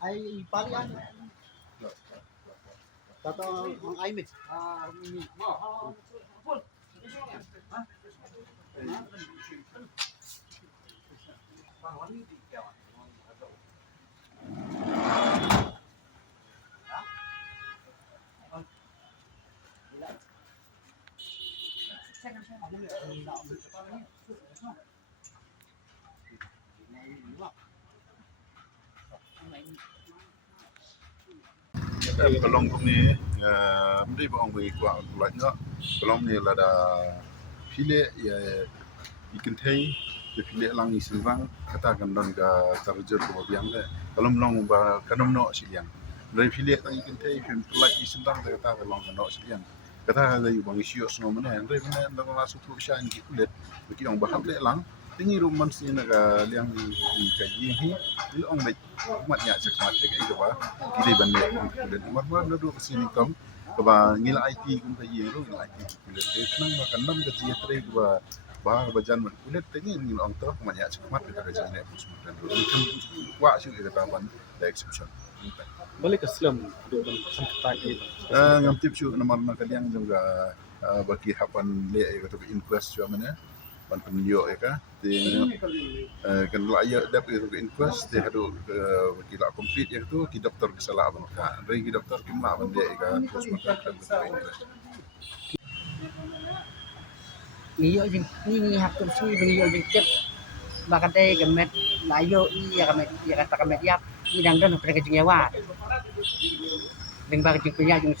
Ay palian. Tato ang aimit. Pelong ni mesti bang bagi kuat keluarnya. Pelong ni ada pilih ya ikan tei, ya pilih lang isilbang kata gandon ga terjun ke biang le. Kalau melong ba kanum no siliang. Dari pilih tang ikan tei film pelak isilbang kata pelong no siliang. Kata ada bang isio semua mana. Dari mana ndang langsung tu bisa ni kulit. Bagi orang bahab le lang. Tinggi rumah sini naga liang di kaji ni. Di orang baik umatnya cakap ke itu ba. Kiri bandar kulit. Umat duduk sini kam. Kaba ngila IT kum kaji ru ngila IT kulit. Kenang makan nam kaji tre kaba bah bajan man kulit tinggi ni orang tu umatnya cakap kita kaji ni pun semua dulu. Macam wah sih kita tahu the exception. Balik Islam do ban santai itu. Ngam tip syu namar na kaliang juga bagi hapan le ya to inquest syu mana ban penyo ya ka ti kan la ya dap itu inquest ti hadu bagi la complete ya tu ki doktor kesala ban ka dari ki doktor ki ma ban le ka terus makan kan inquest Niyo jing ni hak tu sui niyo jing tip bakate gamet layo ya kata gamet yap ni dang dan pada kejing yawa deng bag jing punya jing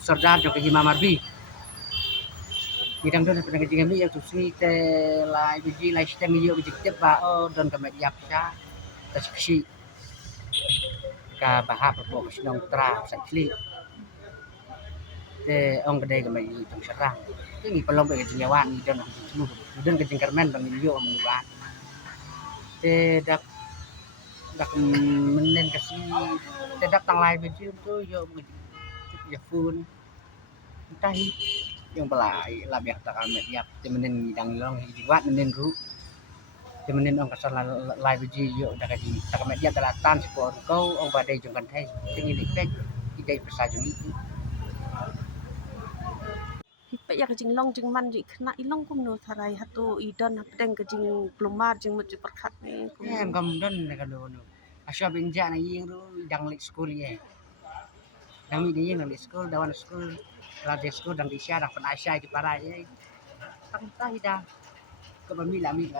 sordar jing kejing mamarbi ni dang dan pada kejing mi ya tu sui te lai biji lai stem niyo jing tip ba o don gamet yap sa tasiksi ka bahap po sinong tra sa kli te ong gede gamet yi tung serang ini pelong bagi nyawa ni dan semua dan kejing karmen bang niyo mengubat te dak menen kasi te dak tang lai biji tu yo ya fun entah yang belai lah biar tak amet yap te menen dang long hiwat menen ru te menen ong kasar lai biji yo dak kaji tak amet yap dalatan sepor kau ong badai jong kan thai tingi dipek idai persajun itu Hipa ya kajing long jing man ji kena ilong kum no tharai hatu idan pedeng kajing plumar jing mut perkhat ni kum em kam don ne kalau no asya benja na ying ru dang lik school ye dang mi ying lik school dawan school radio school dang di sya dang pan asya di para ye tang ta ida ko mi la mi